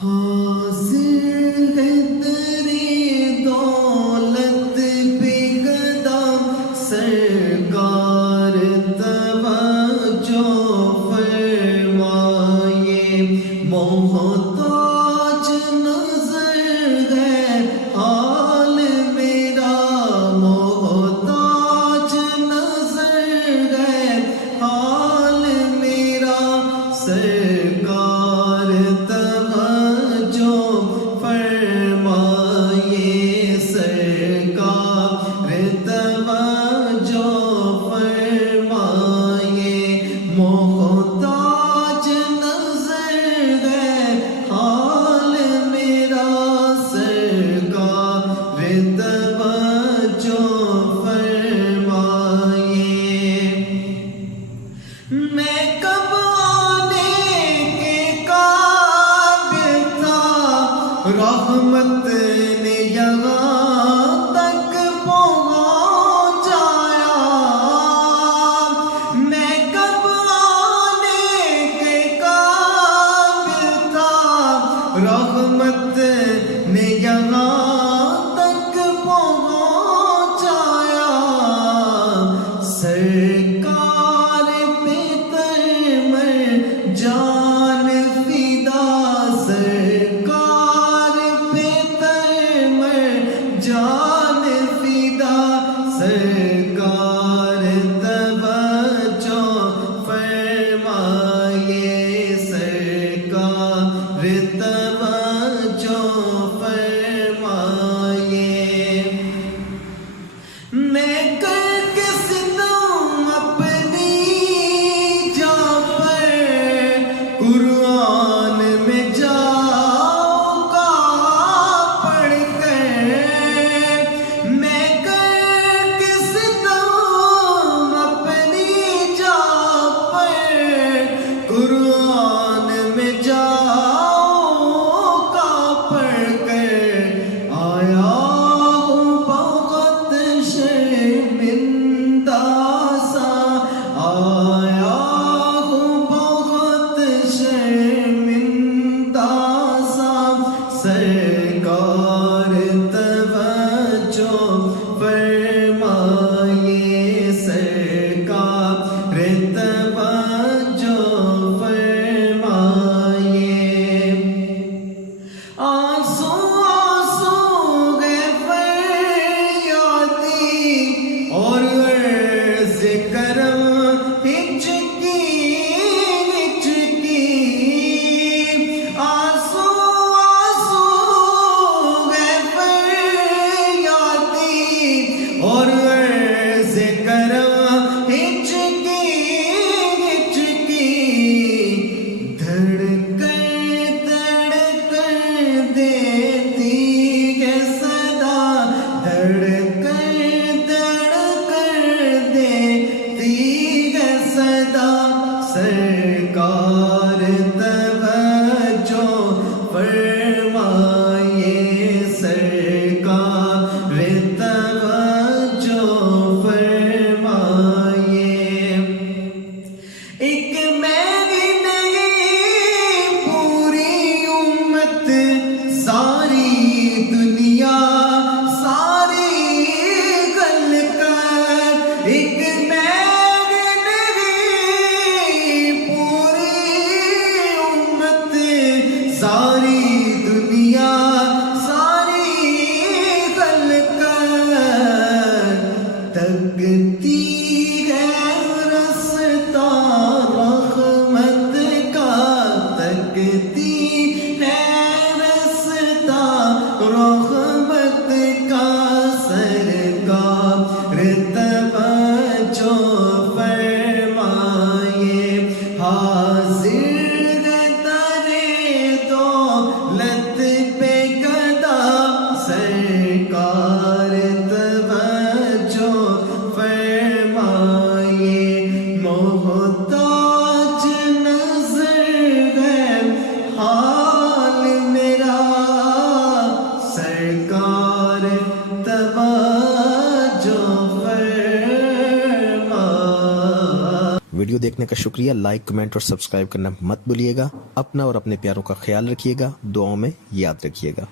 حاضر ہے تیری دولت پہ قدم سرکار توجہ فرمائے محتاج نظر ہے حال میرا محتاج نظر ہے حال میرا سرکار توجہ فرمائے سرکار توجہ فرمائے محتاج نظر ہے حال میرا سرکار توجہ فرمائے میں کب آنے کے قابل تھا رحمت نے یہاں تک پہنچایا میں کب آنے کے قابل تھا رحمت نے یہاں تک پہنچایا سرکار پہ تر جان فدا سرکار پہ تر جان فدا سرکار توجہ فرمائے سرکار توجہ فرمائے میں کر کے ستم اپنی جاں پر قرآن میں جاؤں گا پڑھ کر میں کر کے ستم اپنی جاں پر قرآن میں جاؤں ویڈیو دیکھنے کا شکریہ. لائک کمنٹ اور سبسکرائب کرنا مت بھولیے گا. اپنا اور اپنے پیاروں کا خیال رکھیے گا. دعاؤں میں یاد رکھیے گا.